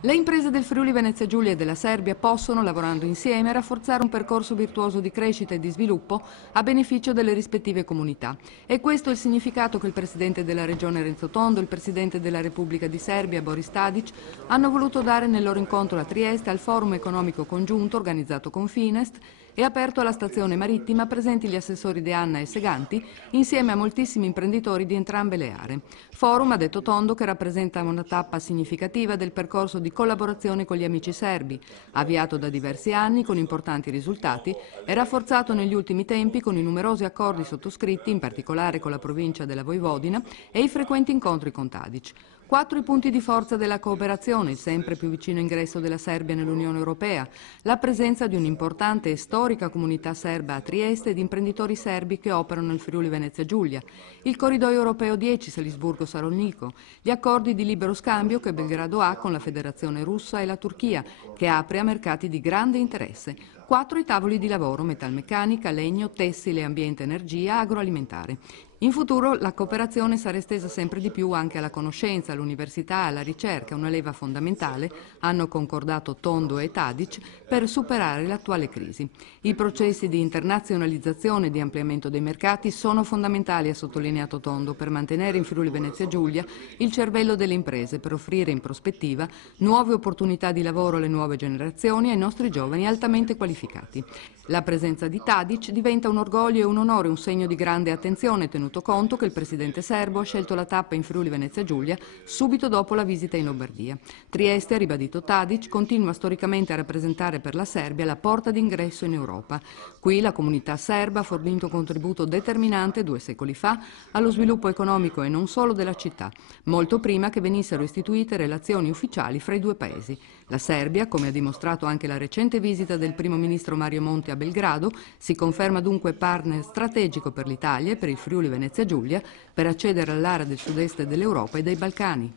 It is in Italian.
Le imprese del Friuli Venezia Giulia e della Serbia possono, lavorando insieme, rafforzare un percorso virtuoso di crescita e di sviluppo a beneficio delle rispettive comunità. E questo è il significato che il Presidente della Regione Renzo Tondo e il Presidente della Repubblica di Serbia Boris Tadic hanno voluto dare nel loro incontro a Trieste al Forum economico congiunto organizzato con Finest e aperto alla stazione marittima, presenti gli assessori De Anna e Seganti, insieme a moltissimi imprenditori di entrambe le aree. Forum, ha detto Tondo, che rappresenta una tappa significativa del percorso di collaborazione con gli amici serbi, avviato da diversi anni con importanti risultati e rafforzato negli ultimi tempi con i numerosi accordi sottoscritti, in particolare con la provincia della Vojvodina, e i frequenti incontri con Tadic. 4 i punti di forza della cooperazione: il sempre più vicino ingresso della Serbia nell'Unione Europea, la presenza di un'importante e storica comunità serba a Trieste e di imprenditori serbi che operano nel Friuli Venezia Giulia, il corridoio europeo 10 Salisburgo-Saronico, gli accordi di libero scambio che Belgrado ha con la Federazione Russa e la Turchia, che apre a mercati di grande interesse, 4 i tavoli di lavoro: metalmeccanica, legno, tessile, ambiente, energia, agroalimentare. In futuro la cooperazione sarà estesa sempre di più anche alla conoscenza, all'università e alla ricerca, una leva fondamentale, hanno concordato Tondo e Tadic, per superare l'attuale crisi. I processi di internazionalizzazione e di ampliamento dei mercati sono fondamentali, ha sottolineato Tondo, per mantenere in Friuli Venezia Giulia il cervello delle imprese, per offrire in prospettiva nuove opportunità di lavoro alle nuove generazioni e ai nostri giovani altamente qualificati. La presenza di Tadic diventa un orgoglio e un onore, un segno di grande attenzione, tenuto conto che il presidente serbo ha scelto la tappa in Friuli Venezia Giulia subito dopo la visita in Lombardia. Trieste, ha ribadito Tadic, continua storicamente a rappresentare per la Serbia la porta d'ingresso in Europa. Qui la comunità serba ha fornito un contributo determinante 2 secoli fa allo sviluppo economico e non solo della città, molto prima che venissero istituite relazioni ufficiali fra i due paesi. La Serbia, come ha dimostrato anche la recente visita del primo ministro Mario Monti a Belgrado, si conferma dunque partner strategico per l'Italia e per il Friuli Venezia Giulia per accedere all'area del sud-est dell'Europa e dei Balcani.